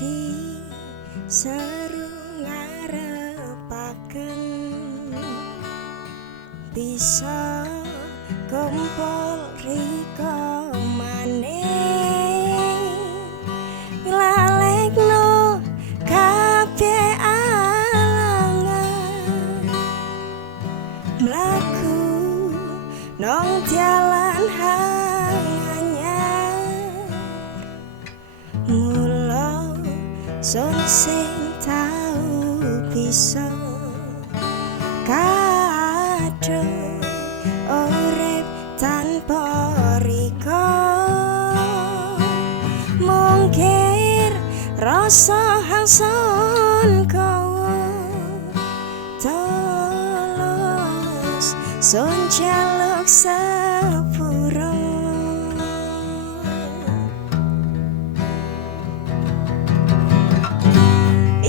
Dadi seru ngarepaken bisa kumpul riko maneh nglalekno kabeh alangan mlaku nang dalan hanyar mula sun sing tau bisa kadung urip tanpa riko mungkir rasa hangson kowe tulus sun jaluk sepuro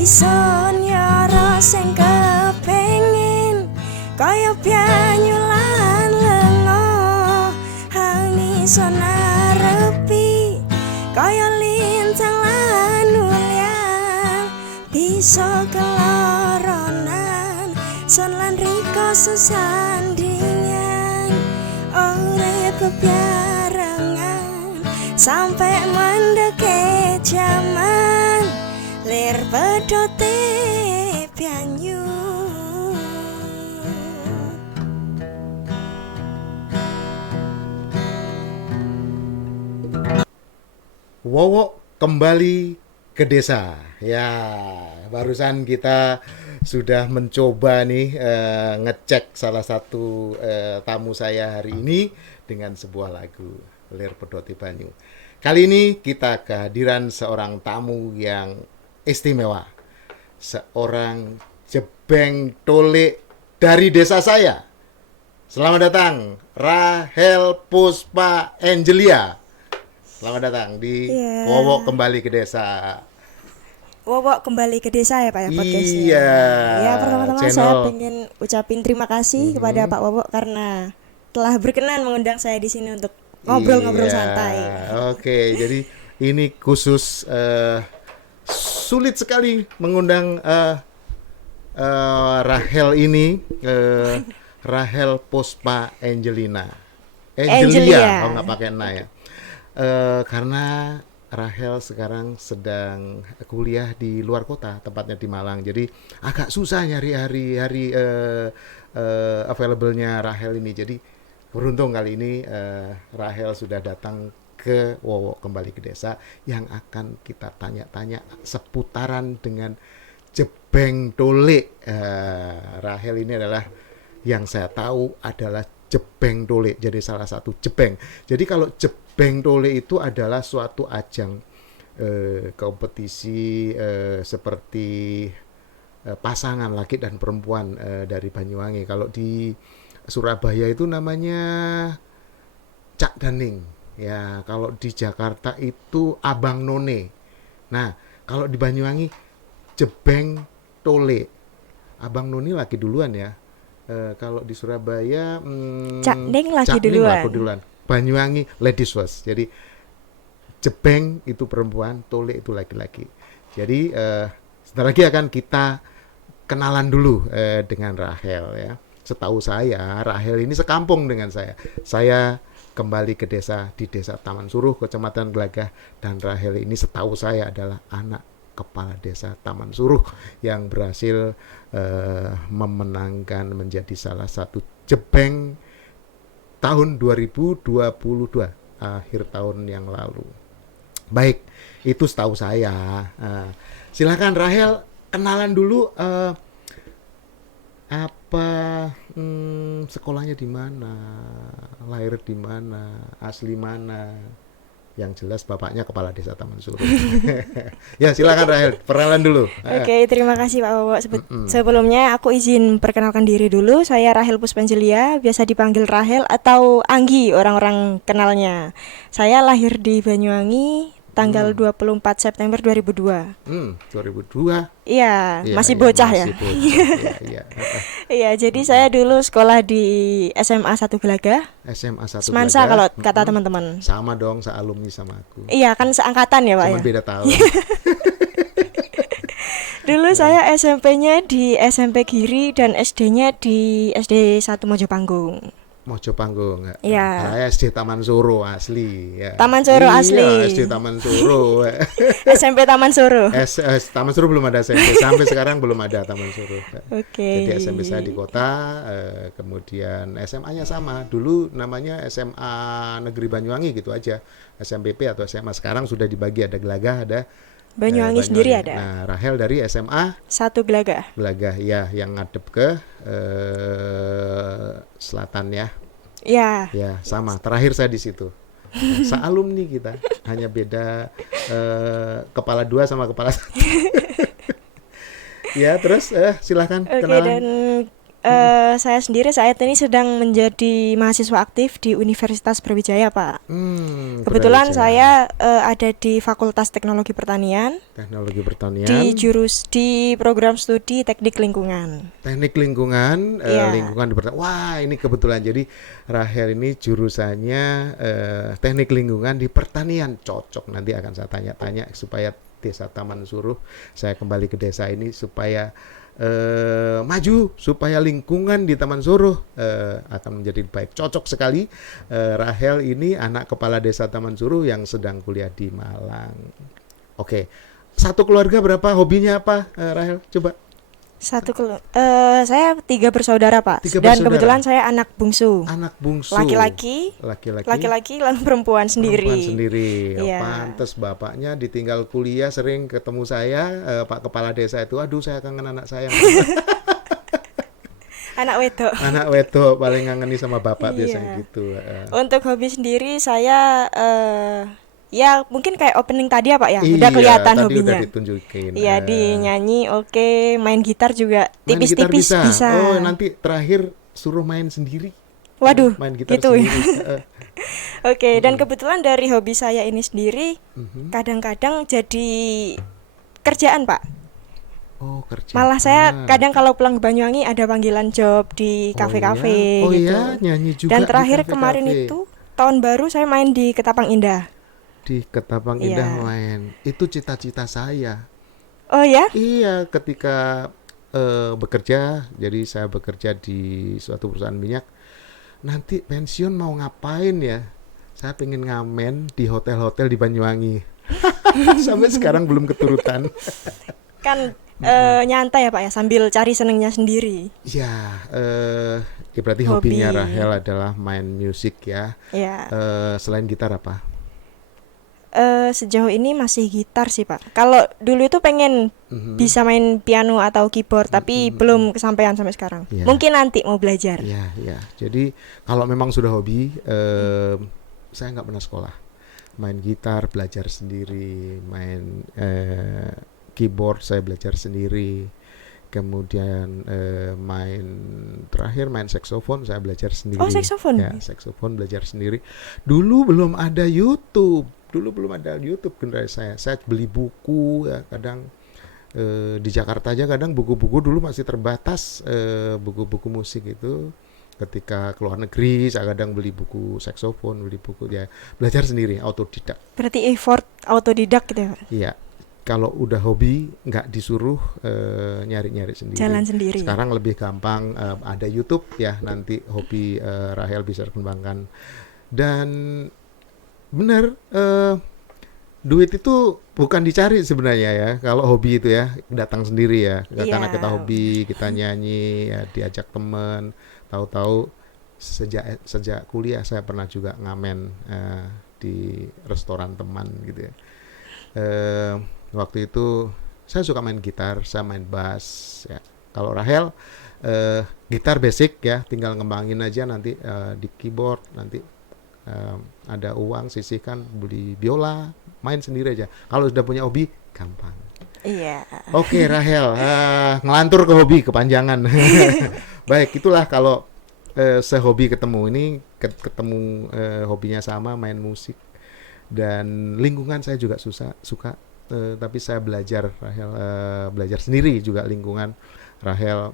ison nyara sing kepengin kaya banyu lan lenga hani son arepi kaya lintang lan ulyang bisa keloronan son lan riko sesandingan urip bebarengan sampai mendeke jaman lir pedote banyu. Wowo kembali ke desa. Ya, barusan kita sudah mencoba nih ngecek salah satu tamu saya hari ini dengan sebuah lagu Lir Pedoti Banyu. Kali ini kita kehadiran seorang tamu yang istimewa. Seorang jebeng tole dari desa saya. Selamat datang Rahel Puspa Angelia. Selamat datang di Wowo kembali ke desa. Wowo kembali ke desa ya Pak ya podcastnya. Iya. Ya pertama-tama saya ingin ucapin terima kasih kepada Pak Wowo karena telah berkenan mengundang saya di sini untuk ngobrol-ngobrol santai. Oke, jadi ini khusus sulit sekali mengundang Rahel ini, Rahel Puspa Angelia. Oh nggak pakai na ya. Karena Rahel sekarang sedang kuliah di luar kota, tepatnya di Malang. Jadi agak susah nyari hari available-nya Rahel ini. Jadi beruntung kali ini Rahel sudah datang ke Wowo kembali ke desa yang akan kita tanya-tanya seputaran dengan jebeng tole. Rahel ini adalah yang saya tahu adalah jebeng tole, jadi salah satu jebeng. Jadi kalau jebeng tole itu adalah suatu ajang kompetisi seperti pasangan laki dan perempuan dari Banyuwangi. Kalau di Surabaya itu namanya Cak Daning. Ya, kalau di Jakarta itu Abang None. Nah, kalau di Banyuwangi jebeng tole. Abang None lagi duluan ya. Kalau di Surabaya Cak Ning lagi duluan. Banyuwangi ladies first. Jadi jebeng itu perempuan, tole itu laki-laki. Jadi sebentar lagi akan kita kenalan dulu dengan Rahel ya. Setahu saya Rahel ini sekampung dengan saya. Saya kembali ke desa di Desa Taman Suruh, Kecamatan Glagah, dan Rahel ini setahu saya adalah anak kepala desa Taman Suruh yang berhasil memenangkan menjadi salah satu jebeng tahun 2022 akhir tahun yang lalu. Baik, itu setahu saya. Silakan Rahel kenalan dulu sekolahnya di mana, lahir di mana, asli mana. Yang jelas bapaknya kepala desa Taman Suruh. Ya silakan Rahel, perkenalan dulu. Oke, terima kasih Pak Wowo. Sebelumnya aku izin perkenalkan diri dulu. Saya Rahel Puspa Angelia, biasa dipanggil Rahel atau Anggi orang-orang kenalnya. Saya lahir di Banyuwangi tanggal 24 September 2002. 2002. Iya, masih bocah ya. Iya. Iya, jadi saya dulu sekolah di SMA 1 Glagah. SMA 1 Semansa Glagah. kalau kata teman-teman. Sama dong, sealumni sama aku. Iya, kan seangkatan ya, Pak Cuman ya. beda tahun. saya SMP-nya di SMP Giri dan SD-nya di SD 1 Mojopanggung. Mojopanggung. Iya. Saya SD Taman Suro asli ya. Taman Suro Iya, asli. SD Taman Suro. SMP Taman Suro. Taman Suro belum ada SMP. Sampai sekarang belum ada Taman Suro. Oke. Jadi SMP saya di kota, kemudian SMA-nya sama. Dulu namanya SMA Negeri Banyuwangi gitu aja. SMPP atau SMA. Sekarang sudah dibagi, ada Gelagah, ada Banyuwangi sendiri ada. Nah, Rahel dari SMA 1 Gelagah. Gelagah ya, yang ngadep ke selatan ya. Ya. Ya, sama. Terakhir saya di situ. Sealumni kita, hanya beda kepala 2 sama kepala 1. Ya, terus silahkan Oke, kenalan. dan saya sendiri saat ini sedang menjadi mahasiswa aktif di Universitas Brawijaya, Pak. Kebetulan Brawijaya. saya ada di Fakultas Teknologi Pertanian. Teknologi Pertanian. Di program studi Teknik Lingkungan. Teknik Lingkungan, Iya. lingkungan di pertanian. Wah, ini kebetulan. Jadi Rahel ini jurusannya Teknik Lingkungan di Pertanian. Cocok, nanti akan saya tanya-tanya supaya Desa Taman Suruh, saya kembali ke desa ini supaya maju, supaya lingkungan di Taman Suruh akan menjadi baik. Cocok sekali. Rahel ini anak kepala desa Taman Suruh yang sedang kuliah di Malang. Oke. Satu keluarga berapa? Hobinya apa, Rahel? Coba. Saya 3 bersaudara, Pak. 3 Dan bersaudara. kebetulan saya anak bungsu. Anak bungsu. Laki-laki lalu perempuan sendiri. Perempuan sendiri. Iya. Pantes bapaknya ditinggal kuliah, sering ketemu saya, Pak Kepala Desa itu, aduh saya kangen anak saya. Anak wedok. Anak wedok paling ngangeni sama bapak Iya. biasanya gitu. Untuk hobi sendiri saya ya mungkin kayak opening tadi ya, Pak ya. Iya, Udah kelihatan tadi hobinya. udah ditunjukin. Iya, di nyanyi oke, main gitar juga Main gitar tipis-tipis bisa. Oh, nanti terakhir suruh main sendiri. Waduh, Main gitar gitu ya. sendiri. Oke, dan kebetulan dari hobi saya ini sendiri Mhm. kadang-kadang jadi kerjaan, Pak. Oh, kerja. Malah saya kadang kalau pulang ke Banyuwangi ada panggilan job di kafe-kafe Oh gitu. iya, nyanyi juga Dan di terakhir kafe-kafe. kemarin itu tahun baru saya main di Ketapang Indah. Di Ketapang Iya. Indah main. Itu cita-cita saya. Oh ya? Iya, ketika bekerja, jadi saya bekerja di suatu perusahaan minyak. Nanti pensiun mau ngapain ya? Saya pengen ngamen di hotel-hotel di Banyuwangi. Sampai sekarang belum keturutan. Kan nyantai ya, Pak ya, sambil cari senengnya sendiri. Ya, berarti Hobi. hobinya Rahel adalah main musik ya. Ya. Selain gitar apa? Sejauh ini masih gitar sih, Pak. Kalau dulu itu pengen bisa main piano atau keyboard, tapi belum kesampaian sampai sekarang. Iya. Mungkin nanti mau belajar. Ya, ya. Jadi kalau memang sudah hobi, saya nggak pernah sekolah. Main gitar belajar sendiri, main keyboard saya belajar sendiri. Kemudian terakhir main saksofon saya belajar sendiri. Oh, saksofon. Ya, saksofon belajar sendiri. Dulu belum ada YouTube. Generasi saya. Saya beli buku ya, kadang di Jakarta aja kadang buku-buku dulu masih terbatas, buku-buku musik itu. Ketika keluar negeri saya kadang beli buku saksofon, beli buku ya, belajar sendiri, autodidak. Berarti effort autodidak gitu ya, Pak? Iya. Kalau udah hobi nggak disuruh nyari-nyari sendiri. Jalan sendiri. Sekarang lebih gampang, ada YouTube ya, nanti hobi Rahel bisa kembangkan. Dan benar, duit itu bukan dicari sebenarnya ya. Kalau hobi itu ya datang sendiri ya. Karena Iya. kita hobi, kita nyanyi, ya, diajak teman. Tahu-tahu sejak kuliah saya pernah juga ngamen di restoran teman gitu ya. Waktu itu saya suka main gitar, saya main bass ya. Kalau Rahel gitar basic ya, tinggal ngembangin aja nanti di keyboard, nanti ada uang sisihkan beli biola, main sendiri aja. Kalau sudah punya hobi gampang. Iya. Oke Rahel, ngelantur ke hobi kepanjangan. Baik, itulah kalau sehobi ketemu ini ketemu hobinya sama, main musik. Dan lingkungan saya juga suka, tapi saya belajar Rahel, belajar sendiri juga lingkungan. Rahel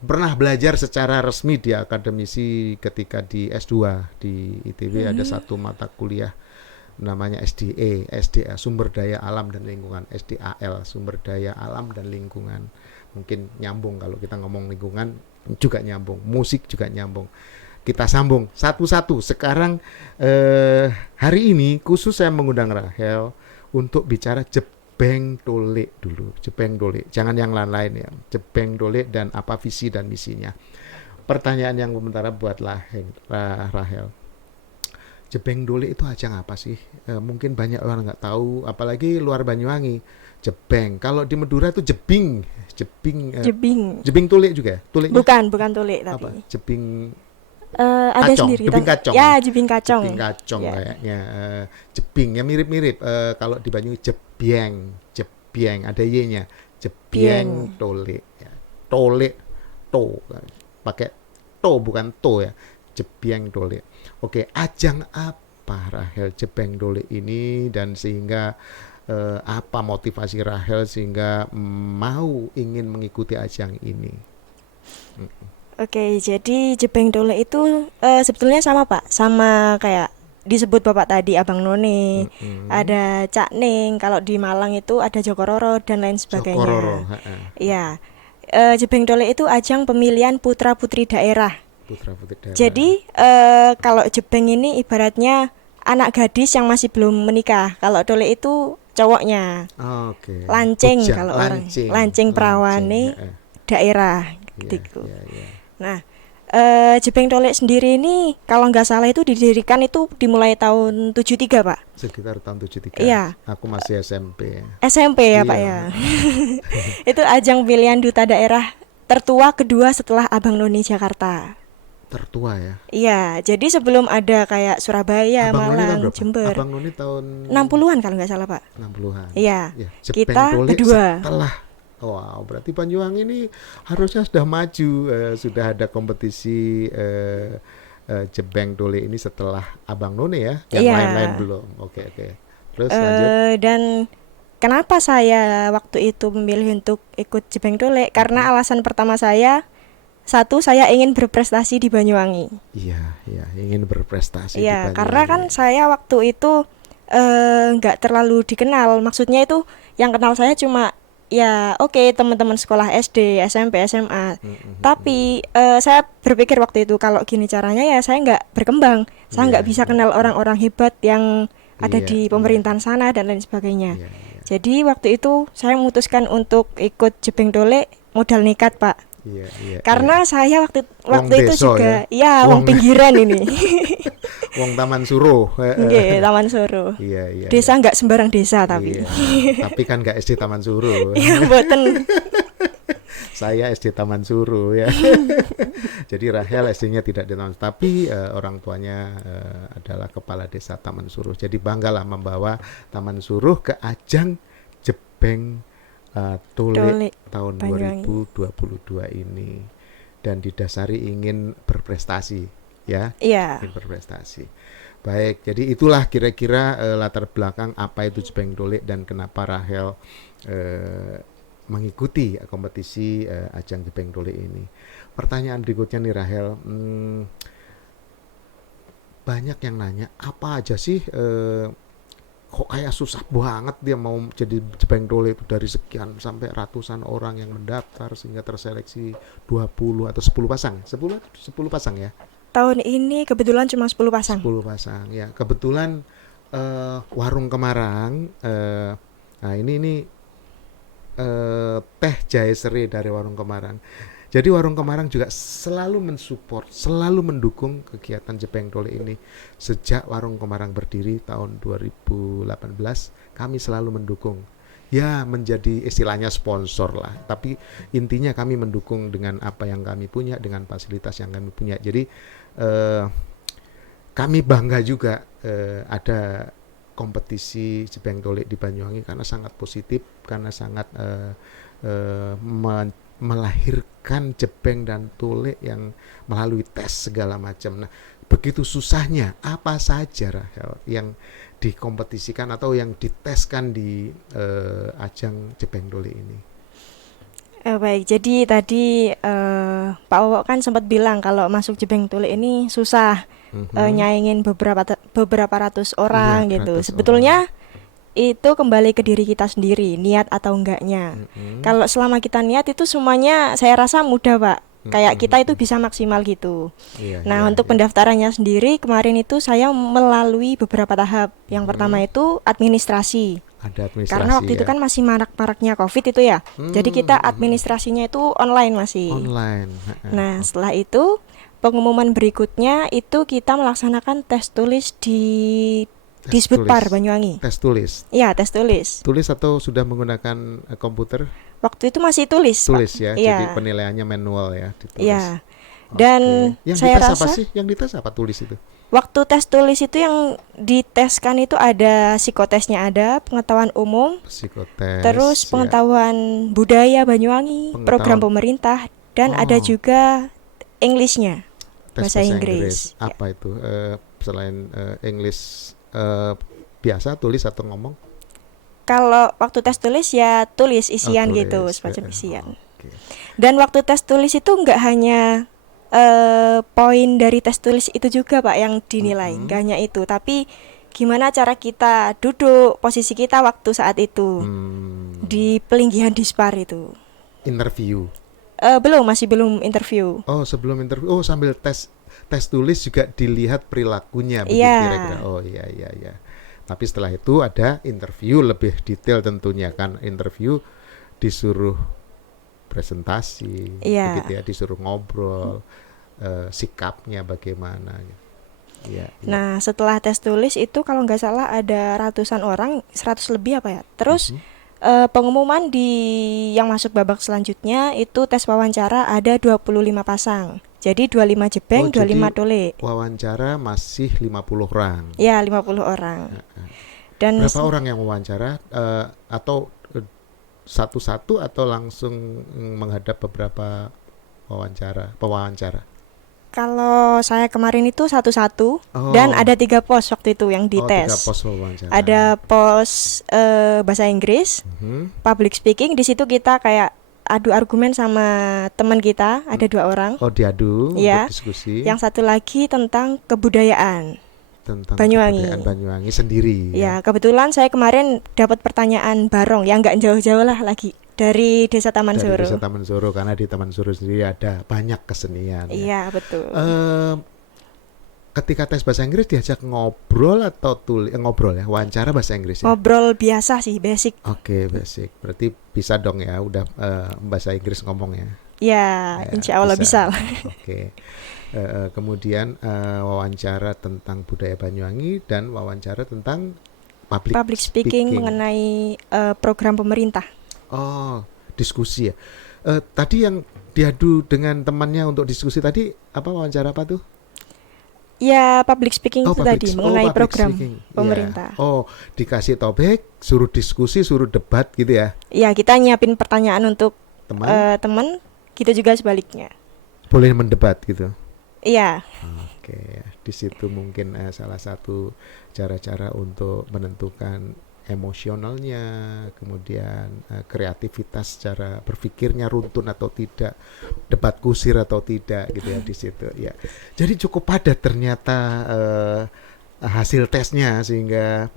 pernah belajar secara resmi di akademisi ketika di S2 di ITB. Ada satu mata kuliah namanya SDA sumber daya alam dan lingkungan, SDAL sumber daya alam dan lingkungan. Mungkin nyambung kalau kita ngomong lingkungan juga nyambung, musik juga nyambung. Kita sambung satu-satu. Sekarang hari ini khusus saya mengundang Rahel untuk bicara Jebeng Dole dulu. Jebeng Dole, jangan yang lain-lain ya. Jebeng Dole dan apa visi dan misinya. Pertanyaan yang sementara buat Rahel. Jebeng Dole itu ajang apa sih? Mungkin banyak orang nggak tahu, apalagi luar Banyuwangi. Jebeng. Kalau di Madura itu jebing. Jebing Tole juga. Tole bukan tole tapi. Apa? Jebing ada kacong, sendiri. jebing kacong. Ya, jebing kacong. Jebing kacong Ya. kayaknya. Jebing ya mirip-mirip. Kalau di Banyuwangi jebieng ada y-nya. Jebieng Tole. Ya. Tole to. Pakai to bukan to ya. Jebieng Dole. Oke, ajang apa Rahel Jebeng Dole ini, dan sehingga apa motivasi Rahel sehingga mau ingin mengikuti ajang ini? Oke, jadi Jebeng Dole itu sebetulnya sama Pak, sama kayak disebut Bapak tadi Abang None, ada Cak Ning, kalau di Malang itu ada Jokororo dan lain sebagainya. Jokororo, Iya. Jebeng Dole itu ajang pemilihan putra-putri daerah. Putra-putri daerah. Jadi kalau Jebeng ini ibaratnya anak gadis yang masih belum menikah. Kalau Dole itu cowoknya. Oke. Lancing Bujang, kalau orang. Lancing perawane daerah Iya, gitu. iya. Nah, Jebeng Dole sendiri ini kalau nggak salah itu didirikan itu dimulai tahun 73 Pak. Sekitar tahun 73. Iya. Aku masih SMP. SMP ya Iya. Pak ya. Itu ajang pilihan duta daerah tertua kedua setelah Abang None Jakarta. Tertua ya. Iya, jadi sebelum ada kayak Surabaya, Abang None tahun Malang, berapa? Jember. Abang None tahun 60-an kalau nggak salah Pak. 60-an. Iya. Ya, Kita Dole kedua. setelah berarti Banyuwangi ini harusnya sudah maju, sudah ada kompetisi Jebeng Dole ini setelah Abang None ya. Yang Iya. lain-lain belum. Oke. Terus lanjut. Dan kenapa saya waktu itu memilih untuk ikut Jebeng Dole? Karena alasan pertama saya, satu, saya ingin berprestasi di Banyuwangi. Iya, ingin berprestasi di Iya, Banyuwangi. karena kan saya waktu itu nggak terlalu dikenal. Maksudnya itu yang kenal saya cuma ya oke, teman-teman sekolah SD, SMP, SMA. Tapi saya berpikir waktu itu kalau gini caranya ya saya nggak berkembang. Saya nggak bisa kenal orang-orang hebat yang ada di pemerintahan sana dan lain sebagainya. Iya. Jadi waktu itu saya memutuskan untuk ikut Jebeng Dole modal nekat Pak. Iya. Karena saya waktu itu deso juga ya? wong pinggiran ini. Wong Taman Suruh. Nggih, Taman Suruh. Iya. Desa nggak sembarang desa tapi. Iya. Tapi kan nggak SD Taman Suruh. Iya, mboten. Saya SD Taman Suruh ya. Jadi Rahel SD-nya tidak di Taman, tapi orang tuanya adalah kepala desa Taman Suruh. Jadi banggalah membawa Taman Suruh ke ajang Jebeng Dole tahun Banyuwangi. 2022 ini, dan didasari ingin berprestasi ya. Iya. Ingin berprestasi. Baik, jadi itulah kira-kira latar belakang apa itu Jebeng Dole dan kenapa Rahel mengikuti kompetisi ajang Jebeng Dole ini. Pertanyaan berikutnya nih Rahel, banyak yang nanya apa aja sih kok kayak susah banget dia mau jadi Jebeng Dole itu, dari sekian sampai ratusan orang yang mendaftar sehingga terseleksi 20 atau 10 pasang. 10 pasang ya. Tahun ini kebetulan cuma 10 pasang. 10 pasang ya. Kebetulan Warung Kemarang nah ini teh jahe sere dari Warung Kemarang. Jadi Warung Kemarang juga selalu mensupport, selalu mendukung kegiatan Jebeng Dole ini. Sejak Warung Kemarang berdiri tahun 2018, kami selalu mendukung. Ya, menjadi istilahnya sponsor lah. Tapi intinya kami mendukung dengan apa yang kami punya, dengan fasilitas yang kami punya. Jadi kami bangga juga ada kompetisi Jebeng Dole di Banyuwangi karena sangat positif, karena sangat melahirkan Jebeng dan Dole yang melalui tes segala macam. Nah, begitu susahnya apa saja Rahel yang dikompetisikan atau yang diteskan di ajang Jebeng Dole ini? Baik, jadi tadi Pak Wowo kan sempat bilang kalau masuk Jebeng Tuli ini susah, Mhm. nyaingin beberapa ratus Iya, orang gitu. 100 orang. Sebetulnya itu kembali ke diri kita sendiri, niat atau enggaknya. Mhm. Kalau selama kita niat itu semuanya saya rasa mudah, Pak. Mhm, Kayak kita itu mhm. bisa maksimal gitu. Iya, Nah, iya, untuk iya. pendaftarannya sendiri kemarin itu saya melalui beberapa tahap. Yang pertama Mhm. itu administrasi. Ada Karena administrasi waktu itu ya. kan masih marak-maraknya COVID itu ya. Jadi kita Mhm. administrasinya itu online masih. Online. Heeh. Nah, setelah itu pengumuman berikutnya itu kita melaksanakan tes tulis di Tes Disbudpar tulis. Banyuwangi. Tes tulis. Iya, tes tulis. Tulis atau sudah menggunakan komputer? Waktu itu masih tulis, Pak. Tulis ya. Jadi Iya, penilaiannya manual ya, ditulis. iya. Dan Oke. Yang saya dites apa rasa sih? Yang dites apa tulis itu? waktu tes tulis itu yang diteskan itu ada psikotesnya, ada pengetahuan umum, terus Psikotes ya. pengetahuan budaya Banyuwangi, program Pengetahuan. pemerintah, dan ada Oh, juga Englishnya, tes bahasa bahasa Inggris. Inggris. Ya. Apa itu? Selain English biasa tulis atau ngomong? Kalau waktu tes tulis ya tulis Oh, isian gitu, tulis. semacam isian. Oke. Dan waktu tes tulis itu nggak hanya poin dari tes tulis itu juga Pak yang dinilai, nggak Mm-mm. hanya itu, tapi gimana cara kita duduk, posisi kita waktu saat itu Hmm, di pelinggihan dispar itu. interview. Masih belum interview. Oh, sebelum interview. Oh, sambil tes tes tulis juga dilihat perilakunya begitu Iya, kira-kira. Oh, iya, iya, iya. Tapi setelah itu ada interview lebih detail tentunya kan. Interview disuruh presentasi begitu iya. ya, disuruh ngobrol, sikapnya bagaimana. Iya, iya. Nah, setelah tes tulis itu kalau nggak salah ada ratusan orang, 100 lebih apa ya. Terus Mhm. pengumuman di yang masuk babak selanjutnya itu tes wawancara ada 25 pasang. Jadi 25 Oh, Jebeng, 25 jadi Tole. wawancara masih 50 orang. Ya, 50 orang. Dan Berapa orang yang wawancara, atau satu-satu atau langsung menghadap beberapa pewawancara? kalau saya kemarin itu satu-satu dan Oh, ada 3 pos waktu itu yang oh, tiga dites. pos wawancara. Ada pos bahasa Inggris, Mhm. public speaking. Di situ kita kayak adu argumen sama teman kita, ada 2 orang. Oh, diadu untuk Ya, diskusi yang satu lagi tentang kebudayaan tentang kebudayaan Banyuwangi. Banyuwangi sendiri ya. Ya, kebetulan saya kemarin dapat pertanyaan barong yang nggak jauh-jauh lah lagi dari Desa Taman Dari Soro. Desa Taman Soro, karena di Taman Soro sendiri ada banyak kesenian ya. Iya, betul. Eh, Ketika tes bahasa Inggris diajak ngobrol atau ngobrol ya, wawancara bahasa Inggris ya. Ngobrol biasa sih, basic. Oke, basic. Berarti bisa dong ya, udah bahasa Inggris ngomong ya. Ya, Ya, insya Allah bisa. bisa. Oke. Kemudian wawancara tentang budaya Banyuwangi dan wawancara tentang public Public speaking speaking. mengenai program pemerintah. Oh, diskusi ya. Tadi yang diadu dengan temannya untuk diskusi tadi apa, wawancara apa tuh? Ya, public speaking Oh, itu tadi mengenai public program speaking. Ya. pemerintah. Oh, dikasih topik, suruh diskusi, suruh debat gitu ya. Ya, kita nyiapin pertanyaan untuk Teman teman, gitu juga sebaliknya. boleh mendebat gitu. Iya, Oke, di situ mungkin salah satu cara-cara untuk menentukan emosionalnya, kemudian kreativitas cara berpikirnya runtun atau tidak, debat kusir atau tidak gitu ya di situ. Ya, jadi cukup padat ternyata hasil tesnya, sehingga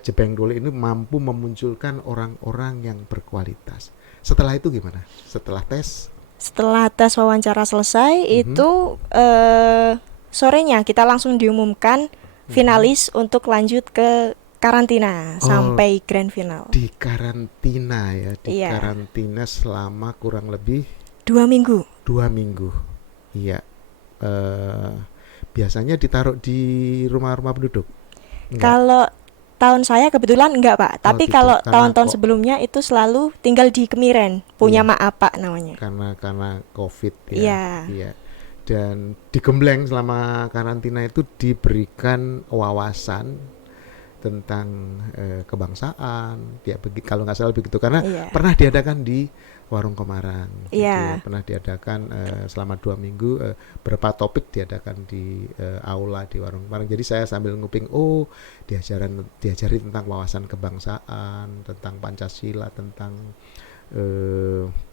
Jebeng Dole ini mampu memunculkan orang-orang yang berkualitas. Setelah itu gimana? Setelah tes? setelah tes wawancara selesai Mhm, itu sorenya kita langsung diumumkan mhm. finalis untuk lanjut ke karantina Oh, sampai grand final. di karantina ya, di Iya, karantina selama kurang lebih 2 minggu. 2 minggu. Iya, eh, biasanya ditaruh di rumah-rumah penduduk? Enggak. Kalau tahun saya kebetulan enggak Pak, Oh, tapi tidak, kalau karena tahun-tahun kok, sebelumnya itu selalu tinggal di Kemiren, punya iya, Mak Apa namanya. karena COVID ya, Iya, iya. Dan digembleng selama karantina itu diberikan wawasan tentang kebangsaan, dia kalau nggak salah begitu, karena iya, pernah diadakan di Warung Komarang gitu ya, iya, pernah diadakan selama 2 minggu, berapa topik diadakan di aula di Warung Komarang. Jadi saya sambil nguping, oh diajari tentang wawasan kebangsaan, tentang Pancasila, tentang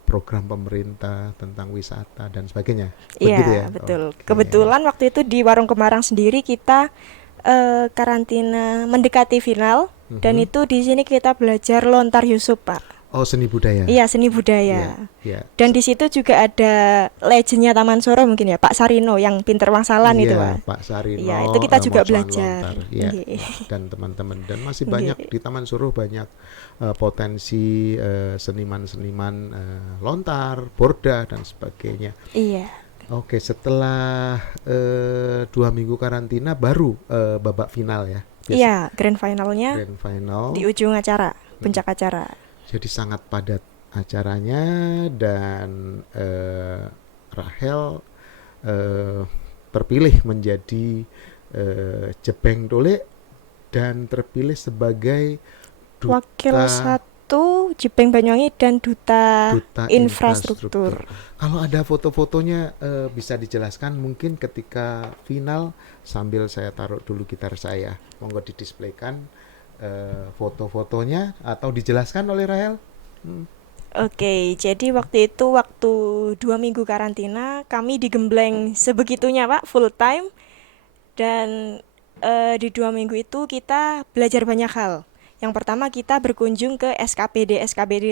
program pemerintah tentang wisata dan sebagainya. Iya, Begitu ya? betul. Oke. Kebetulan waktu itu di Warung Kemarang sendiri kita karantina mendekati final dan Mhm. itu di sini kita belajar lontar Yusuf, Pak. Oh, seni budaya. Iya, seni Iya, budaya. iya. Dan di situ juga ada legendnya Taman Soro mungkin ya, Pak Sarino yang pinter wangsalan itu, Iya, Pak. Pak Sarino, Iya, itu kita juga Mocuan belajar. Lontar, ya, Nggih. dan teman-teman. Dan masih banyak Nggih. di Taman Suruh, banyak potensi seniman-seniman lontar, borda dan sebagainya. Iya. Oke, setelah 2 minggu karantina baru babak final ya. Iya, grand finalnya Grand final. di ujung acara, puncak acara. Jadi sangat padat acaranya dan Rahel terpilih menjadi Jebeng Tole dan terpilih sebagai Wakil duta 1 Jipeng Banyuwangi dan duta infrastruktur. infrastruktur. Kalau ada foto-fotonya bisa dijelaskan mungkin ketika final sambil saya taruh dulu gitar saya. Monggo didisplaykan foto-fotonya atau dijelaskan oleh Rahel. Oke, jadi waktu itu waktu 2 minggu karantina kami digembleng sebegitunya, Pak, full time. Dan di 2 minggu itu kita belajar banyak hal. Yang pertama kita berkunjung ke SKPD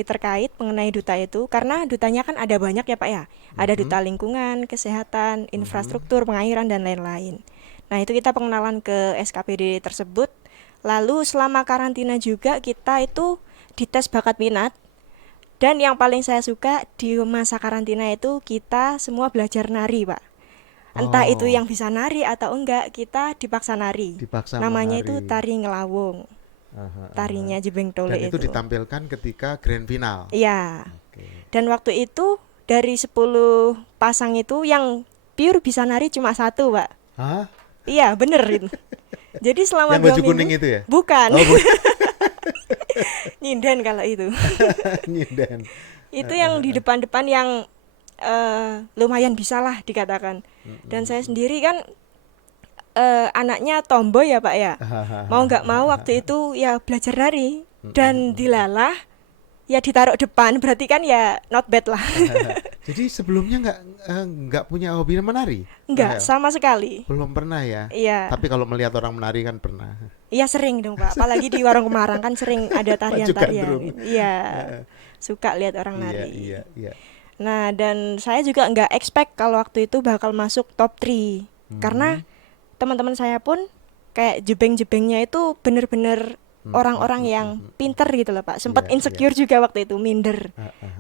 terkait mengenai duta itu, karena dutanya kan ada banyak ya, Pak ya. Ada duta lingkungan, kesehatan, infrastruktur, pengairan dan lain-lain. Nah, itu kita pengenalan ke SKPD tersebut. Lalu selama karantina juga kita itu dites bakat minat. Dan yang paling saya suka di masa karantina itu kita semua belajar nari, Pak. Entah itu yang bisa nari atau enggak, kita dipaksa nari. Dipaksa Namanya menari. itu tari ngelawung. Tarinya Jebeng Tole Dan itu ditampilkan ketika grand final. Iya. Oke. Dan waktu itu dari 10 pasang itu yang pure bisa nari cuma 1, Pak. Hah? Iya, bener itu. Jadi selama Yang 2 baju minggu kuning itu ya? bukan. Oh, Nyinden kalau itu. Nyinden. Itu yang di depan-depan yang lumayan bisa lah dikatakan. Dan saya sendiri kan anaknya tomboy ya, Pak ya. Mau nggak mau waktu itu ya belajar nari dan dilalah ya ditaruh depan, berarti kan ya not bad lah. Jadi sebelumnya nggak punya hobi menari? Enggak, Rahel? sama sekali. Belum pernah ya? Iya. Tapi kalau melihat orang menari kan pernah. Iya sering dong, Pak. Apalagi di Warung Kemarang kan sering ada Maju tarian-tarian. gandrung. Iya. Suka lihat orang Iya, nari. iya. Nah, dan saya juga nggak expect kalau waktu itu bakal masuk top 3. Karena teman-teman saya pun kayak jebeng-jebengnya itu bener-bener orang-orang yang pinter gitu loh, Pak. Sempat Iya, insecure juga waktu itu, minder.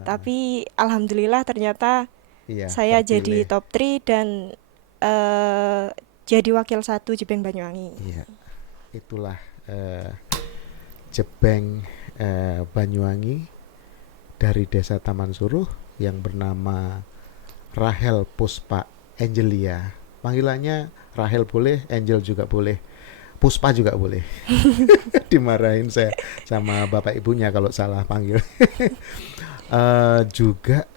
Tapi alhamdulillah ternyata Iya, saya jadi terpilih. top 3 dan jadi wakil 1 Jebeng Banyuwangi. Iya, itulah Jebeng Banyuwangi dari Desa Taman Suruh yang bernama Rahel Puspa Angelia. Panggilannya Rahel boleh, Angel juga boleh, Puspa juga boleh. Dimarahin saya sama bapak ibunya kalau salah panggil. Juga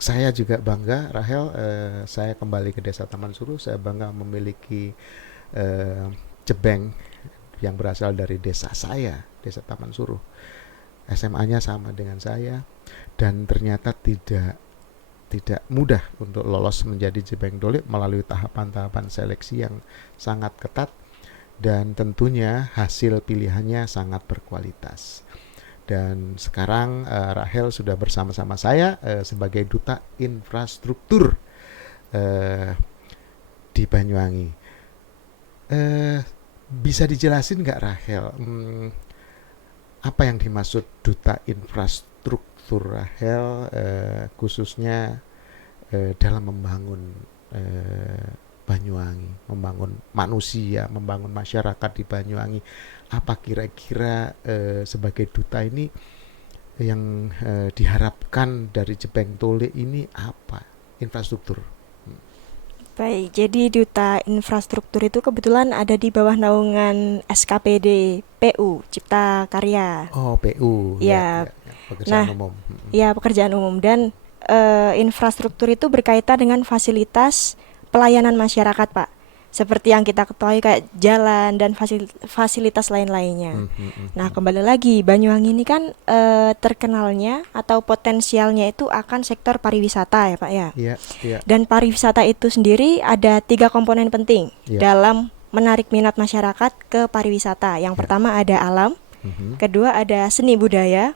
saya juga bangga, Rahel, saya kembali ke Desa Taman Suruh, saya bangga memiliki Jebeng yang berasal dari desa saya, Desa Taman Suruh. SMA-nya sama dengan saya dan ternyata tidak mudah untuk lolos menjadi Jebeng Tole melalui tahapan-tahapan seleksi yang sangat ketat dan tentunya hasil pilihannya sangat berkualitas. Dan sekarang Rahel sudah bersama-sama saya sebagai duta infrastruktur di Banyuwangi. Bisa dijelasin nggak, Rahel, apa yang dimaksud duta infrastruktur, Rahel, khususnya dalam membangun Banyuwangi, membangun manusia, membangun masyarakat di Banyuwangi. Apa kira-kira sebagai duta ini yang diharapkan dari Jebeng Tole ini apa? Infrastruktur. Baik, jadi duta infrastruktur itu kebetulan ada di bawah naungan SKPD PU Cipta Karya. Oh, PU. Ya. Pekerjaan Nah, umum. Ya, pekerjaan umum dan infrastruktur itu berkaitan dengan fasilitas pelayanan masyarakat, Pak. seperti yang kita ketahui kayak jalan dan fasilitas lain-lainnya. Nah, kembali lagi Banyuwangi ini kan terkenalnya atau potensialnya itu akan sektor pariwisata ya Pak ya. Iya, iya. Dan pariwisata itu sendiri ada 3 komponen penting dalam menarik minat masyarakat ke pariwisata. Yang pertama ada alam, kedua ada seni budaya,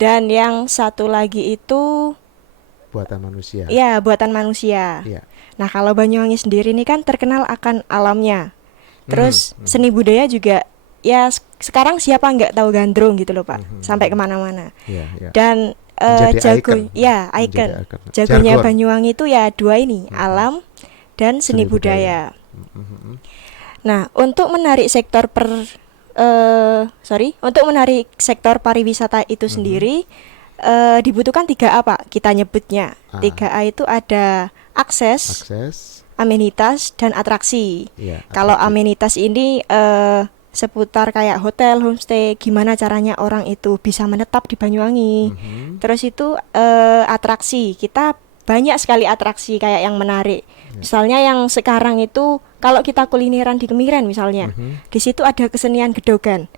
dan yang satu lagi itu Buatan manusia. ya buatan manusia. Iya. Nah, kalau Banyuwangi sendiri ini kan terkenal akan alamnya. Terus seni budaya juga ya sekarang siapa nggak tahu gandrung gitu loh Pak, sampai kemana-mana. Iya, iya. Dan Menjadi jago icon. ya Menjadi icon. icon. Jagonya Jargon. Banyuwangi itu ya 2 ini, alam dan seni Seni budaya. budaya. Nah, untuk menarik untuk menarik sektor pariwisata itu sendiri dibutuhkan 3A Pak, kita nyebutnya. 3A itu ada akses, Akses. amenitas, dan atraksi. Iya, Kalau atraksi. amenitas ini seputar kayak hotel, homestay, gimana caranya orang itu bisa menetap di Banyuwangi. Terus itu atraksi, kita banyak sekali atraksi kayak yang menarik. Misalnya yang sekarang itu kalau kita kulineran di Kemiren misalnya, di situ ada kesenian gedogan.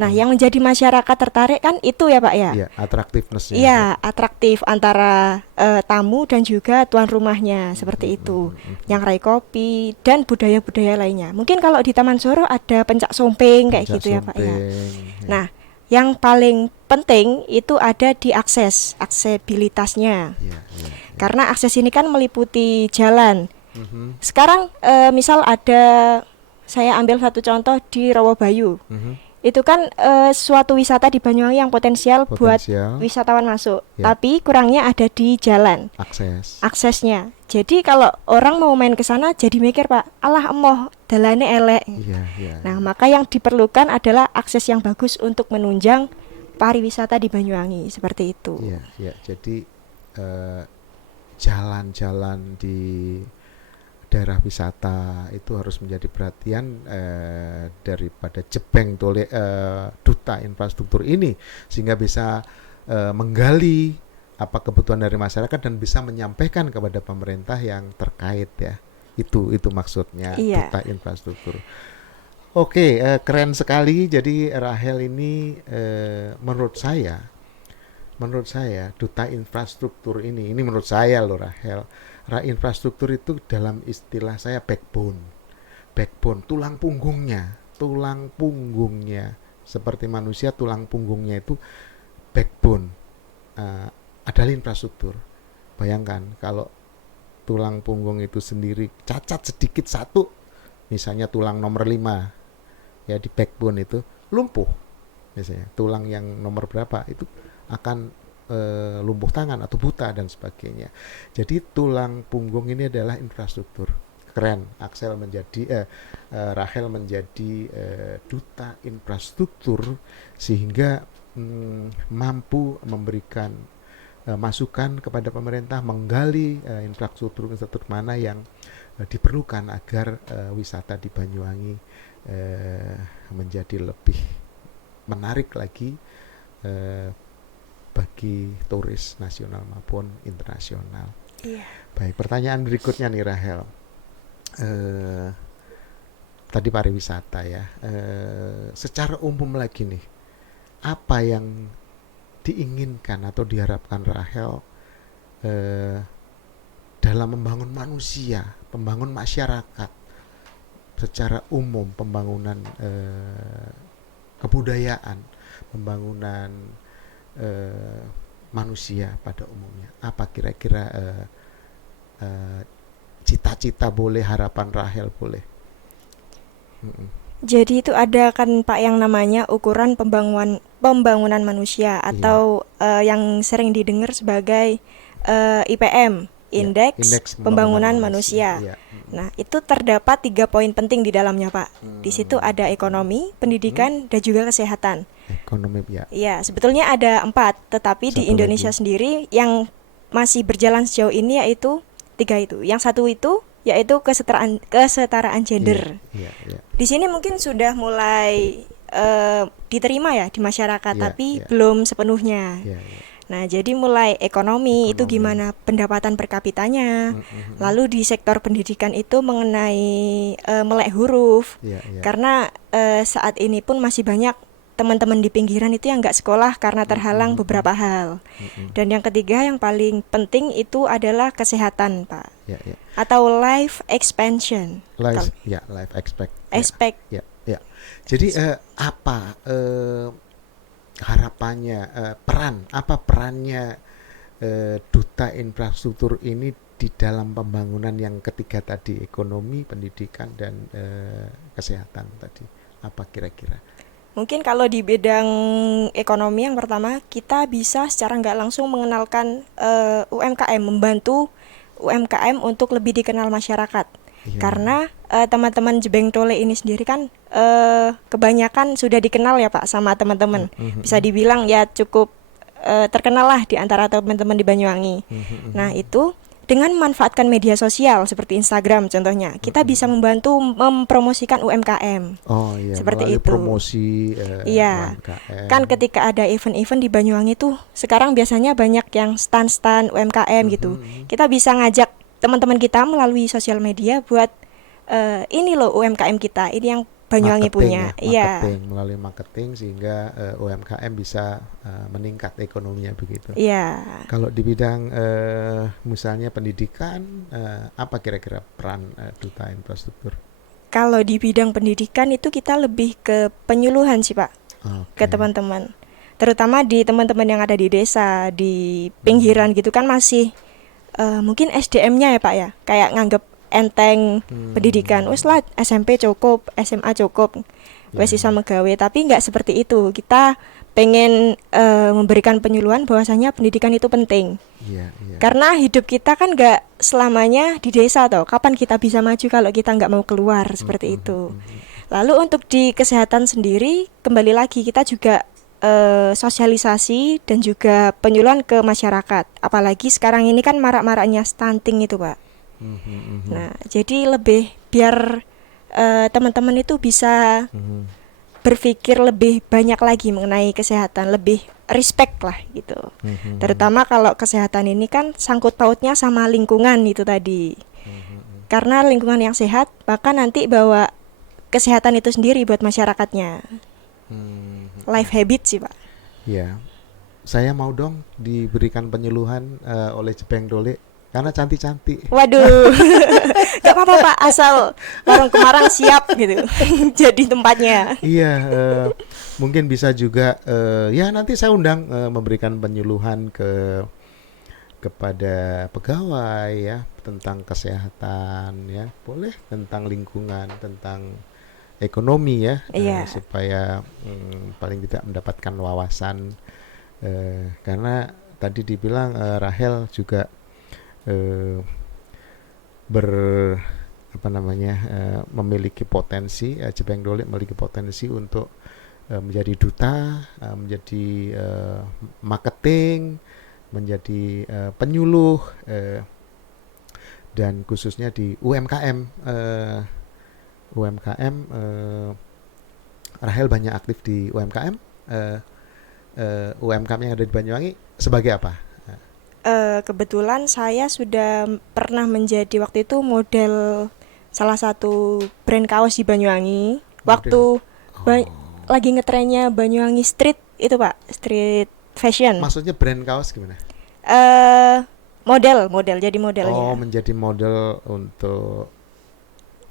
Nah, yang menjadi masyarakat tertarik kan itu ya Pak ya. Iya, atraktifnessnya. Iya, atraktif antara tamu dan juga tuan rumahnya seperti itu. Yang rai kopi dan budaya-budaya lainnya. Mungkin kalau di Taman Soro ada pencak sompeng kayak Pencak gitu ya Pak ya. sompeng, ya. Nah, yang paling penting itu ada di akses, aksesibilitasnya. Iya, iya. Karena akses ini kan meliputi jalan. Sekarang misal ada, saya ambil satu contoh di Rawabayu. Itu kan suatu wisata di Banyuwangi yang potensial buat Potensial. wisatawan masuk. Ya. Tapi kurangnya ada di jalan, Akses. aksesnya. Jadi kalau orang mau main ke sana jadi mikir Pak, alah emoh, dalane elek. Iya, iya. Nah, maka yang diperlukan adalah akses yang bagus untuk menunjang pariwisata di Banyuwangi, seperti itu. Iya, iya. Jadi jalan-jalan di daerah wisata itu harus menjadi perhatian daripada Jebeng duta infrastruktur ini, sehingga bisa menggali apa kebutuhan dari masyarakat dan bisa menyampaikan kepada pemerintah yang terkait ya. Itu maksudnya Iya. duta infrastruktur. Oke, keren sekali. Jadi Rahel ini menurut saya duta infrastruktur ini menurut saya loh Rahel. Infrastruktur itu dalam istilah saya backbone, tulang punggungnya, seperti manusia tulang punggungnya itu backbone, adalah infrastruktur. Bayangkan kalau tulang punggung itu sendiri cacat sedikit satu, misalnya tulang nomor 5 ya di backbone itu lumpuh, misalnya tulang yang nomor berapa itu akan lumpuh tangan atau buta dan sebagainya. Jadi tulang punggung ini adalah infrastruktur. Keren, Rahel menjadi duta infrastruktur sehingga mampu memberikan masukan kepada pemerintah menggali infrastruktur mana yang diperlukan agar wisata di Banyuwangi menjadi lebih menarik lagi bagi turis nasional maupun internasional. Iya. Baik, pertanyaan berikutnya nih Rahel. Tadi pariwisata ya. Secara umum lagi nih, apa yang diinginkan atau diharapkan Rahel dalam membangun manusia, membangun masyarakat secara umum, pembangunan kebudayaan, pembangunan manusia pada umumnya. Apa kira-kira cita-cita boleh, harapan Rahel boleh? Jadi itu ada kan Pak yang namanya ukuran pembangunan manusia atau yang sering didengar sebagai IPM, Indeks Pembangunan Manusia. Ya. Nah, itu terdapat 3 poin penting di dalamnya Pak. Di situ ada ekonomi, pendidikan, dan juga kesehatan. Ekonomi ya. Ya, sebetulnya ada 4, tetapi di Indonesia sendiri yang masih berjalan sejauh ini yaitu 3 itu. Yang satu itu yaitu kesetaraan gender. Iya. Di sini mungkin sudah mulai diterima ya di masyarakat, tapi iya. belum sepenuhnya. Iya. Nah, jadi mulai ekonomi itu gimana pendapatan per kapitanya. Lalu di sektor pendidikan itu mengenai melek huruf. Iya, iya. Karena saat ini pun masih banyak teman-teman di pinggiran itu yang nggak sekolah karena terhalang beberapa hal. Dan yang ketiga yang paling penting itu adalah kesehatan, Pak. Ya, ya. Atau life expansion. Life, ya, life expect. Expect. Ya, ya. Jadi apa harapannya, apa perannya duta infrastruktur ini di dalam pembangunan yang ketiga tadi, ekonomi, pendidikan, dan kesehatan tadi? Apa kira-kira? Mungkin kalau di bidang ekonomi yang pertama, kita bisa secara nggak langsung mengenalkan UMKM, membantu UMKM untuk lebih dikenal masyarakat. Iya. Karena teman-teman Jebeng Tole ini sendiri kan kebanyakan sudah dikenal ya Pak sama teman-teman. Bisa dibilang ya cukup terkenal lah di antara teman-teman di Banyuwangi. Nah itu dengan memanfaatkan media sosial seperti Instagram contohnya, kita bisa membantu mempromosikan UMKM. Oh iya, Seperti melalui itu. promosi Iya, UMKM. kan ketika ada event-event di Banyuwangi tuh sekarang biasanya banyak yang stand-stand UMKM gitu. Kita bisa ngajak teman-teman kita melalui sosial media buat ini loh UMKM kita, ini yang Banyuwangi punya. Iya, Marketing, melalui marketing sehingga UMKM bisa meningkat ekonominya begitu. iya. Kalau di bidang misalnya pendidikan, apa kira-kira peran duta infrastruktur? Kalau di bidang pendidikan itu kita lebih ke penyuluhan sih Pak, ke Oke. teman-teman. Terutama di teman-teman yang ada di desa, di pinggiran gitu kan masih mungkin SDM-nya ya Pak ya, kayak nganggep enteng pendidikan. Wes lah SMP cukup, SMA cukup, wes Ya. iso megawe, tapi nggak seperti itu. Kita pengen memberikan penyuluhan bahwasanya pendidikan itu penting. Iya, iya. Karena hidup kita kan nggak selamanya di desa toh. Kapan kita bisa maju kalau kita nggak mau keluar seperti itu. Lalu untuk di kesehatan sendiri, kembali lagi kita juga sosialisasi dan juga penyuluhan ke masyarakat. Apalagi sekarang ini kan marak-maraknya stunting itu Pak. Nah, jadi lebih biar teman-teman itu bisa berpikir lebih banyak lagi mengenai kesehatan, lebih respect lah gitu. Terutama kalau kesehatan ini kan sangkut pautnya sama lingkungan itu tadi. Karena lingkungan yang sehat, maka nanti bawa kesehatan itu sendiri buat masyarakatnya. Life habit sih Pak. Ya, saya mau dong diberikan penyuluhan oleh Jebeng Dole karena cantik-cantik. Waduh, gak apa-apa Pak, asal warung Kemarang siap gitu, jadi tempatnya. Iya, mungkin bisa juga ya nanti saya undang memberikan penyuluhan kepada pegawai ya tentang kesehatan ya, boleh tentang lingkungan, tentang ekonomi ya, Iya. supaya paling tidak mendapatkan wawasan karena tadi dibilang Rahel juga memiliki potensi, Jebeng Dole memiliki potensi untuk menjadi duta, menjadi marketing, menjadi penyuluh, dan khususnya di UMKM. Rahel banyak aktif di UMKM. UMKM yang ada di Banyuwangi sebagai apa? Kebetulan saya sudah pernah menjadi waktu itu model salah satu brand kaos di Banyuwangi. Waktu lagi ngetrennya Banyuwangi Street itu Pak, street fashion. Maksudnya brand kaos gimana? Model jadi modelnya. Oh, menjadi model untuk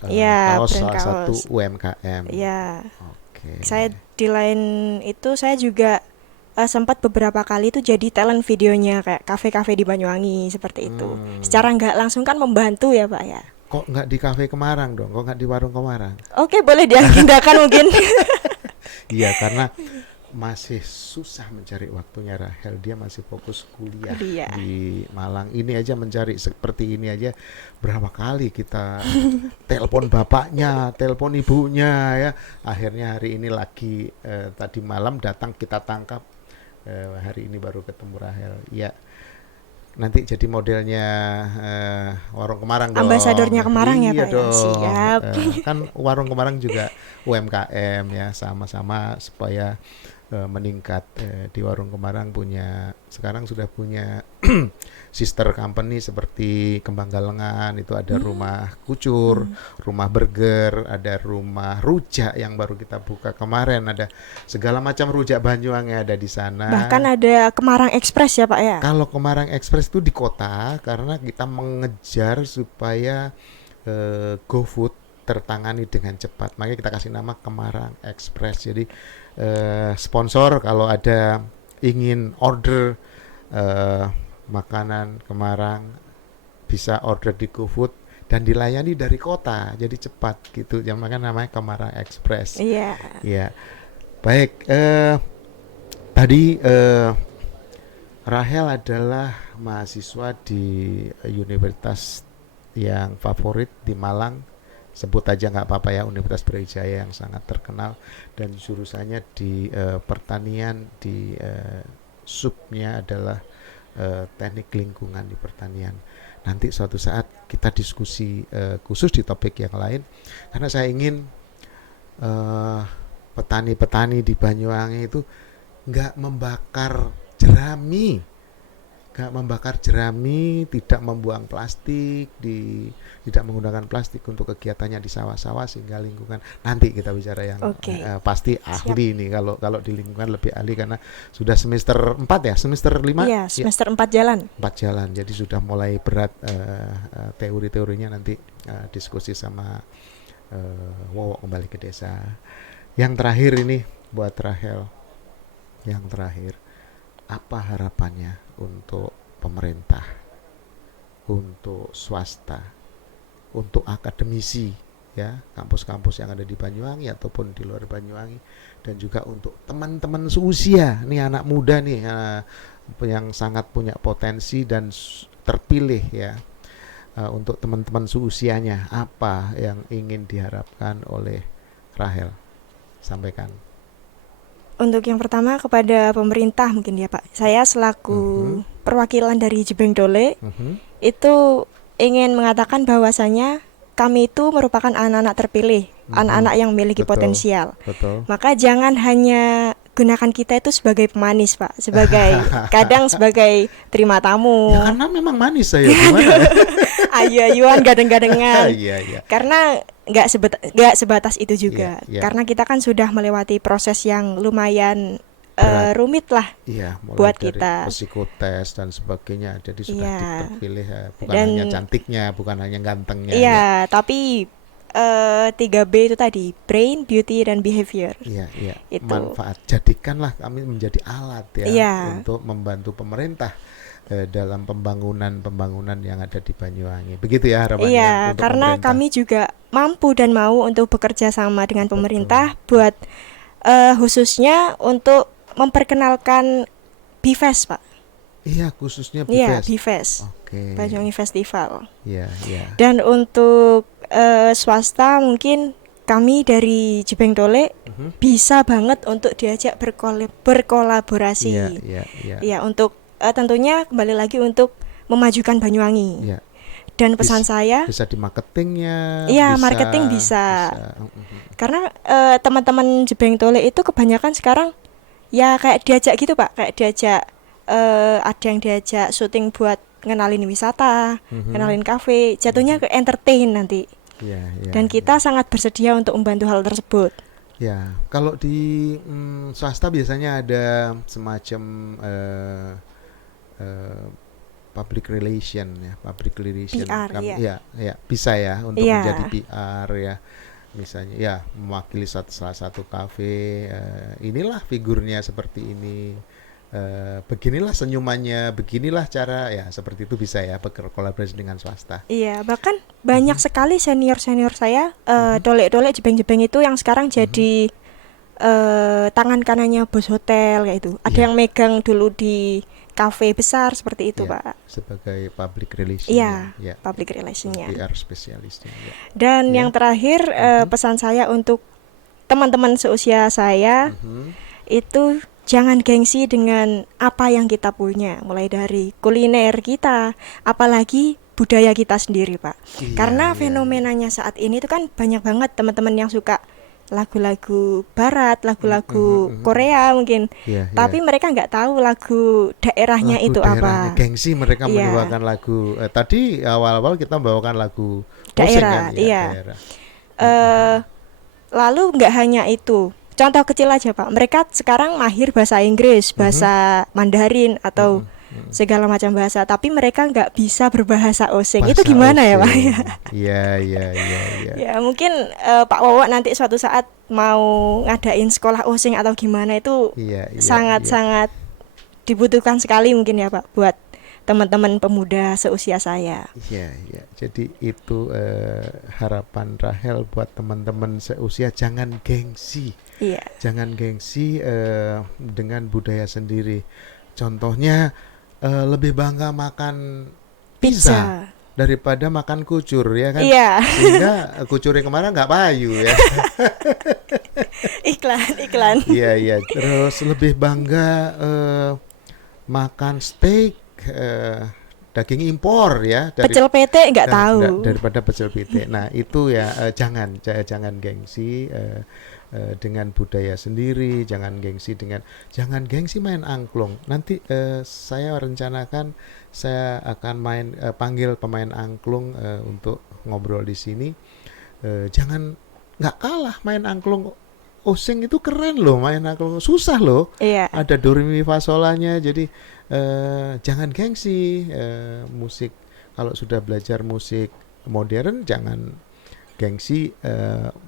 Iya, kaos brand salah kaos. satu UMKM. Iya. Oke. Saya di lain itu saya juga sempat beberapa kali itu jadi talent videonya kayak kafe-kafe di Banyuwangi seperti itu. Secara nggak langsung kan membantu ya Pak ya. Kok nggak di kafe Kemarang dong? Kok nggak di warung Kemarang? Oke, boleh diagendakan mungkin. Iya, karena masih susah mencari waktunya Rahel. Dia masih fokus kuliah Kuliah. di Malang. Ini aja mencari seperti ini aja berapa kali kita telepon bapaknya, telepon ibunya ya. Akhirnya hari ini lagi tadi malam datang kita tangkap. Hari ini baru ketemu Rahel. Ya. Nanti jadi modelnya warung Kemarang dong. Ambasadornya Kemarang ya, Iya Pak, ya? dong. Siap. Kan warung Kemarang juga UMKM ya, sama-sama supaya meningkat. Di Warung Kemarang sekarang sudah punya sister company seperti Kembang Galengan, itu ada rumah kucur, rumah burger, ada rumah rujak yang baru kita buka kemarin, ada segala macam rujak Banyuwangi ada di sana. Bahkan ada Kemarang Express ya Pak ya? Kalau Kemarang Express itu di kota, karena kita mengejar supaya GoFood tertangani dengan cepat, makanya kita kasih nama Kemarang Express. Jadi sponsor kalau ada ingin order makanan Kemarang bisa order di GoFood dan dilayani dari kota, jadi cepat gitu. Yang makanya namanya Kemarang Express. Iya. Ya, baik. Tadi Rahel adalah mahasiswa di universitas yang favorit di Malang. Sebut aja nggak apa-apa ya, Universitas Brawijaya yang sangat terkenal, dan jurusannya di pertanian, di subnya adalah teknik lingkungan di pertanian. Nanti suatu saat kita diskusi khusus di topik yang lain, karena saya ingin petani-petani di Banyuwangi itu nggak membakar jerami, tidak membuang plastik, tidak menggunakan plastik untuk kegiatannya di sawah-sawah, sehingga lingkungan. Nanti kita bicara yang pasti ahli ini, kalau di lingkungan lebih ahli karena sudah semester 4 ya, semester 5? Iya, semester 4 jalan. 4 jalan, jadi sudah mulai berat teori-teorinya, nanti diskusi sama Wowo kembali ke desa. Yang terakhir ini buat Rahel, yang terakhir, apa harapannya untuk pemerintah, untuk swasta, untuk akademisi ya, kampus-kampus yang ada di Banyuwangi ataupun di luar Banyuwangi, dan juga untuk teman-teman seusia nih, anak muda nih yang sangat punya potensi dan terpilih ya. Untuk teman-teman seusianya, apa yang ingin diharapkan oleh Rahel? Sampaikan. Untuk yang pertama kepada pemerintah mungkin ya Pak. Saya selaku perwakilan dari Jebeng Dole itu ingin mengatakan bahwasanya kami itu merupakan anak-anak terpilih, anak-anak yang memiliki potensial. Betul. Maka jangan hanya gunakan kita itu sebagai pemanis Pak, kadang sebagai terima tamu. Ya karena memang manis saya, gimana? Ayu-ayuan, gadeng-gadengan. Iya. Karena nggak sebatas itu juga. Iya. Karena kita kan sudah melewati proses yang lumayan rumit lah. Iya, mulai buat dari kita. Psikotes dan sebagainya. Jadi sudah Iya. terpilih bukan Dan hanya cantiknya, bukan hanya gantengnya. Iya, tapi 3B itu tadi, brain, beauty, dan behavior. Iya. Itu. Manfaat. Jadikanlah kami menjadi alat ya Iya. untuk membantu pemerintah dalam pembangunan yang ada di Banyuwangi. Begitu ya harapannya. Iya, untuk karena pemerintah. kami juga mampu dan mau untuk bekerja sama dengan pemerintah buat khususnya untuk memperkenalkan BIFES, Pak. Iya, khususnya Iya, BIFES. BIFES. Oke. Banyuwangi Festival. Iya. Dan untuk swasta mungkin kami dari Jebeng Dole bisa banget untuk diajak berkolaborasi. Iya. Ya, untuk tentunya kembali lagi untuk memajukan Banyuwangi. Iya. Dan pesan saya, bisa di marketingnya. iya, marketing bisa. Karena teman-teman Jebeng Dole itu kebanyakan sekarang ya kayak diajak gitu Pak, kayak diajak ada yang diajak syuting buat ngenalin wisata, ngenalin kafe, jatuhnya ke entertain nanti. Iya. Dan kita sangat bersedia untuk membantu hal tersebut. Ya, kalau di swasta biasanya ada semacam public relation. PR, ya bisa ya untuk menjadi PR ya, misalnya ya mewakili salah satu kafe, inilah figurnya seperti ini, beginilah senyumannya, beginilah cara, ya seperti itu bisa ya berkolaborasi dengan swasta. Iya, bahkan banyak sekali senior saya dole-dole Jebeng-Jebeng itu yang sekarang jadi tangan kanannya bos hotel kayak itu. Ada yang megang dulu di kafe besar seperti itu, Pak. Sebagai public relation. Iya, public relationnya. PR spesialisnya. Ya. Dan yang terakhir pesan saya untuk teman-teman seusia saya itu jangan gengsi dengan apa yang kita punya, mulai dari kuliner kita, apalagi budaya kita sendiri, Pak. Karena fenomenanya saat ini itu kan banyak banget teman-teman yang suka lagu-lagu barat, lagu-lagu Korea mungkin. Iya, Tapi iya. mereka nggak tahu lagu daerahnya Lagu itu daerahnya apa. gengsi mereka Iya, menyewakan lagu tadi awal-awal kita membawakan lagu osing kan daerah, ya iya. daerah. Eh, Lalu nggak hanya itu. Contoh kecil aja Pak, mereka sekarang mahir bahasa Inggris, Mhm, bahasa Mandarin atau mhm, mhm. segala macam bahasa, tapi mereka nggak bisa berbahasa osing. Itu Bahasa gimana ya Pak? osing. Iya, iya, iya, iya. Ya mungkin Pak Wowo nanti suatu saat mau ngadain sekolah osing atau gimana itu Iya, iya, iya. sangat-sangat dibutuhkan sekali mungkin ya Pak buat teman-teman pemuda seusia saya. Iya, iya. Jadi itu harapan Rahel buat teman-teman seusia, jangan gengsi. Iya, Jangan gengsi dengan budaya sendiri. Contohnya lebih bangga makan pizza pizza. daripada makan kucur ya kan. Iya, Sehingga kucurnya kemana nggak payu ya. iklan-iklan. Iya, iya. Terus lebih bangga makan steak daging impor ya Pecel PT nggak tahu. daripada pecel pite. Nah, itu ya jangan gengsi dengan budaya sendiri, jangan gengsi main angklung. Nanti saya rencanakan saya akan panggil pemain angklung untuk ngobrol di sini. Jangan nggak kalah main angklung. Osing itu keren loh, main angklung susah loh. Iya, Ada do re mi fa solanya, jadi jangan gengsi musik. Kalau sudah belajar musik modern jangan gengsi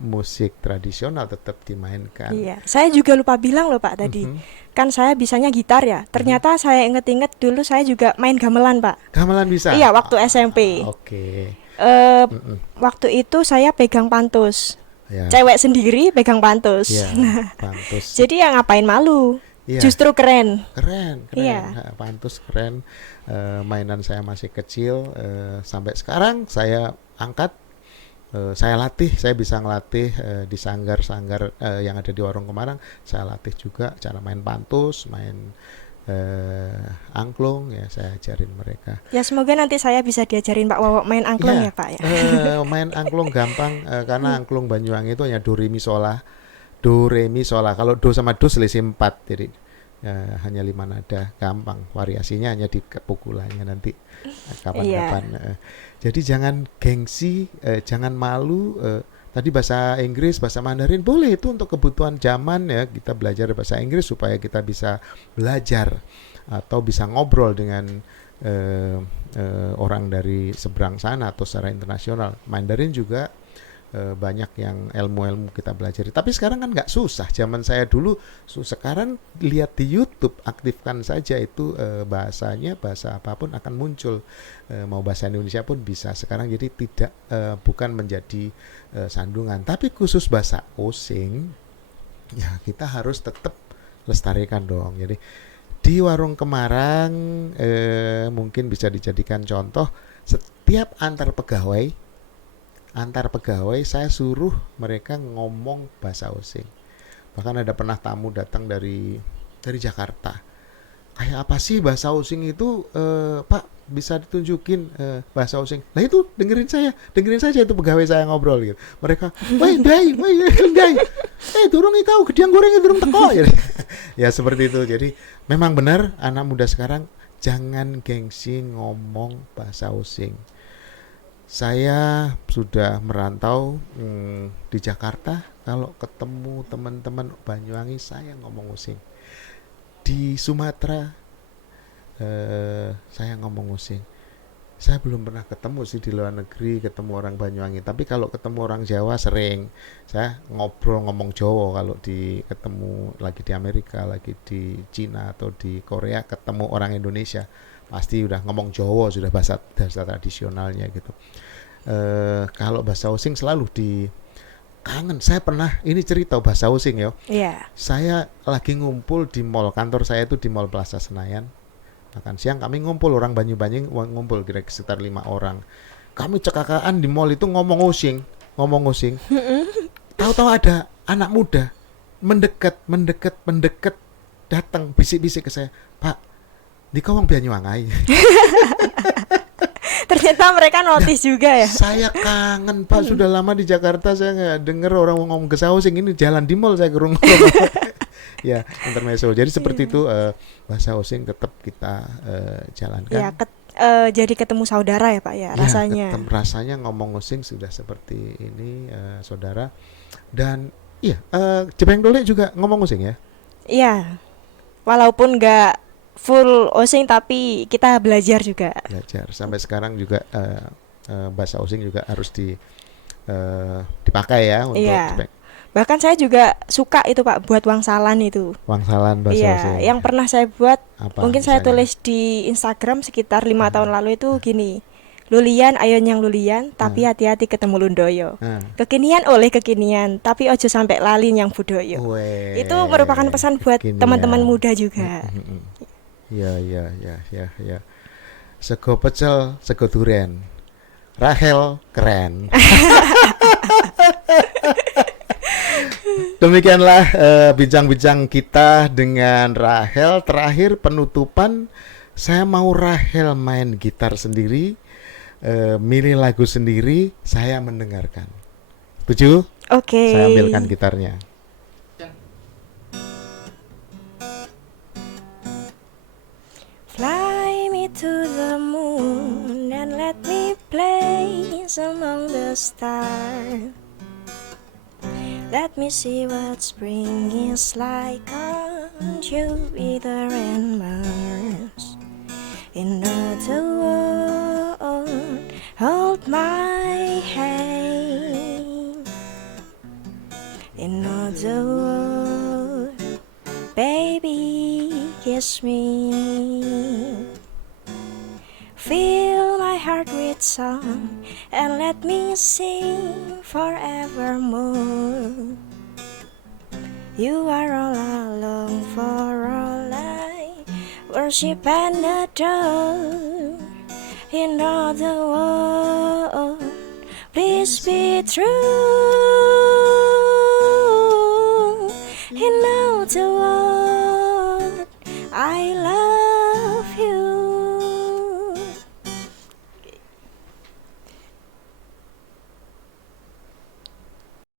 musik tradisional tetap dimainkan. iya. Saya juga lupa bilang loh Pak tadi. Mhm, Kan saya bisanya gitar ya. mhm. Ternyata saya inget-inget dulu saya juga main gamelan Pak. Gamelan bisa. Iya, waktu SMP. Oke. Eh Mhm. Waktu itu saya pegang pantus. Ya, Cewek sendiri pegang pantus. ya, pantus. Jadi ya ngapain malu? Iya, Justru keren. keren, keren. Iya. Pantus keren. Mainan saya masih kecil. Sampai sekarang saya angkat. Saya latih, saya bisa ngelatih di sanggar-sanggar yang ada di Warung Kemarang. Saya latih juga cara main pantus, main angklung, ya saya ajarin mereka. Ya semoga nanti saya bisa diajarin Pak Wowo main angklung Ya, ya Pak ya. main angklung gampang karena angklung Banyuwangi itu hanya do re mi sola, do re mi sola. Kalau do sama do selisih 4, jadi hanya 5 nada, gampang. Variasinya hanya di pukulannya nanti kapan-kapan. Iya. Jadi jangan gengsi, jangan malu. Tadi bahasa Inggris, bahasa Mandarin boleh, itu untuk kebutuhan zaman ya. Kita belajar bahasa Inggris supaya kita bisa belajar atau bisa ngobrol dengan orang dari seberang sana atau secara internasional. Mandarin juga banyak yang ilmu-ilmu kita belajar. Tapi sekarang kan nggak susah. Zaman saya dulu, sekarang lihat di YouTube, aktifkan saja itu bahasanya, bahasa apapun akan muncul. Mau bahasa Indonesia pun bisa sekarang. Jadi tidak bukan menjadi sandungan. Tapi khusus bahasa osing, ya kita harus tetap lestarikan dong. Jadi di Warung Kemarang mungkin bisa dijadikan contoh. Setiap antar pegawai saya suruh mereka ngomong bahasa osing. Bahkan ada pernah tamu datang dari Jakarta. Kayak apa sih bahasa osing itu, Pak? Bisa ditunjukin bahasa osing. Nah itu dengerin saja itu pegawai saya ngobrol gitu. Mereka, woi dai, durung tahu gediang goreng durung teko. Ya seperti itu. Jadi memang benar anak muda sekarang jangan gengsi ngomong bahasa osing. Saya sudah merantau di Jakarta. Kalau ketemu teman-teman Banyuwangi, saya ngomong osing. Di Sumatera, saya ngomong osing. Saya belum pernah ketemu sih di luar negeri, ketemu orang Banyuwangi. Tapi kalau ketemu orang Jawa sering. Saya ngobrol ngomong Jawa kalau ketemu lagi di Amerika, lagi di Cina atau di Korea, ketemu orang Indonesia. Pasti udah ngomong Jawa, sudah bahasa tradisionalnya gitu. Kalau bahasa osing selalu kangen. Saya pernah ini cerita bahasa osing ya. Iya. Saya lagi ngumpul di mall, kantor saya itu di Mall Plaza Senayan. Makan siang kami ngumpul, orang Banyu-Banyu ngumpul kira-kira sekitar 5 orang. Kami cekakaan di mall itu ngomong osing. Tahu-tahu ada anak muda mendekat datang bisik-bisik ke saya, "Pak, di kawang Banyuwangi." Ternyata mereka notice juga ya. Saya kangen Pak, sudah lama di Jakarta saya nggak dengar orang ngomong bahasa Osing. Ini jalan di mall saya kerung. Ya, intermezzo. Jadi seperti itu, bahasa Osing tetap kita jalankan. Ya, jadi ketemu saudara ya Pak ya, rasanya. Rasanya ngomong Osing sudah seperti ini, saudara. Dan iya, Jepang Dole juga ngomong Osing ya. Iya. Walaupun nggak full Osing tapi kita belajar juga. Belajar sampai sekarang juga, bahasa Osing juga harus dipakai ya untuk Jepang. Bahkan saya juga suka itu Pak buat wangsalan itu. Wangsalan bahasa Osing. Yang pernah saya buat, mungkin saya misalnya? tulis di Instagram sekitar 5 tahun lalu itu gini. Lulian ayo nyang lulian, tapi hati-hati ketemu lundoyo. Kekinian oleh kekinian, tapi ojo sampai lali nyang budoyo. Itu merupakan pesan buat teman-teman muda juga. Ya. Sego pecel, sego duren. Rahel keren. Demikianlah bincang-bincang kita dengan Rahel. Terakhir penutupan, saya mau Rahel main gitar sendiri, milih lagu sendiri, saya mendengarkan. Setuju? Oke. Saya ambilkan gitarnya. Fly me to the moon and let me place among the stars. Let me see what spring is like on Jupiter and Mars. In other words, hold my hand. In other words, baby, kiss me. Fill my heart with song and let me sing forevermore. You are all I long for, all I worship and adore. In other words, please be true. In other words, I